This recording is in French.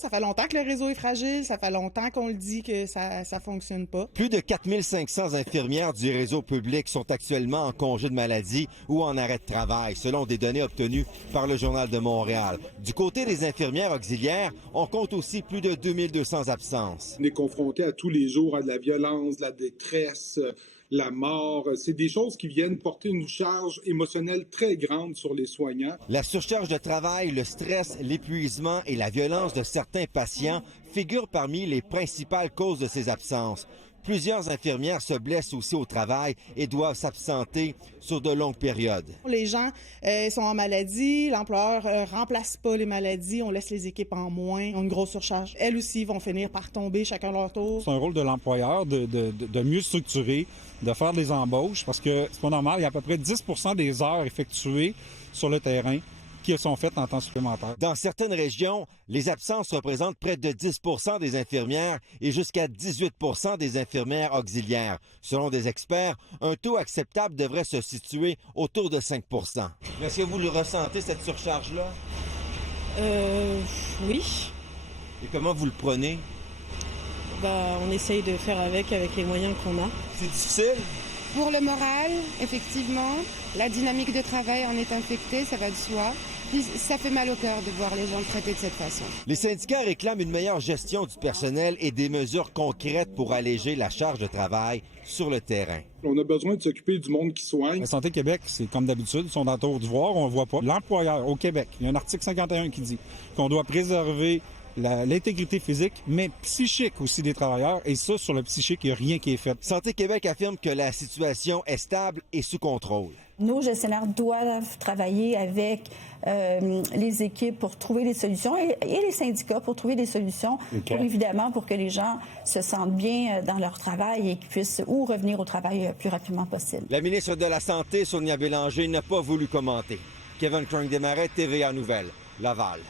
Ça fait longtemps que le réseau est fragile, ça fait longtemps qu'on le dit que ça fonctionne pas. Plus de 4500 infirmières du réseau public sont actuellement en congé de maladie ou en arrêt de travail, selon des données obtenues par le Journal de Montréal. Du côté des infirmières auxiliaires, on compte aussi plus de 2200 absences. On est confronté à tous les jours à de la violence, de la détresse, la mort. C'est des choses qui viennent porter une charge émotionnelle très grande sur les soignants. La surcharge de travail, le stress, l'épuisement et la violence de certains patients figurent parmi les principales causes de ces absences. Plusieurs infirmières se blessent aussi au travail et doivent s'absenter sur de longues périodes. Les gens sont en maladie, l'employeur remplace pas les maladies, on laisse les équipes en moins, ont une grosse surcharge. Elles aussi vont finir par tomber chacun leur tour. C'est un rôle de l'employeur de mieux structurer, de faire des embauches, parce que c'est pas normal, il y a à peu près 10 % des heures effectuées sur le terrain qui sont faites en temps supplémentaire. Dans certaines régions, les absences représentent près de 10 % des infirmières et jusqu'à 18 % des infirmières auxiliaires. Selon des experts, un taux acceptable devrait se situer autour de 5 %. Mais est-ce que vous le ressentez, cette surcharge-là? Oui. Et comment vous le prenez? On essaye de faire avec les moyens qu'on a. C'est difficile? Pour le moral, effectivement, la dynamique de travail en est infectée, ça va de soi. Puis ça fait mal au cœur de voir les gens traités de cette façon. Les syndicats réclament une meilleure gestion du personnel et des mesures concrètes pour alléger la charge de travail sur le terrain. On a besoin de s'occuper du monde qui soigne. La Santé Québec, c'est comme d'habitude, ils sont dans le tour d'ivoire, on ne voit pas. L'employeur au Québec, il y a un article 51 qui dit qu'on doit préserver l'intégrité physique, mais psychique aussi des travailleurs, et ça, sur le psychique, il n'y a rien qui est fait. Santé Québec affirme que la situation est stable et sous contrôle. Nos gestionnaires doivent travailler avec les équipes pour trouver des solutions et les syndicats pour trouver des solutions, pour que les gens se sentent bien dans leur travail et qu'ils puissent revenir au travail le plus rapidement possible. La ministre de la Santé, Sonia Bélanger, n'a pas voulu commenter. Kevin Crunk-Desmarais, TVA Nouvelles, Laval.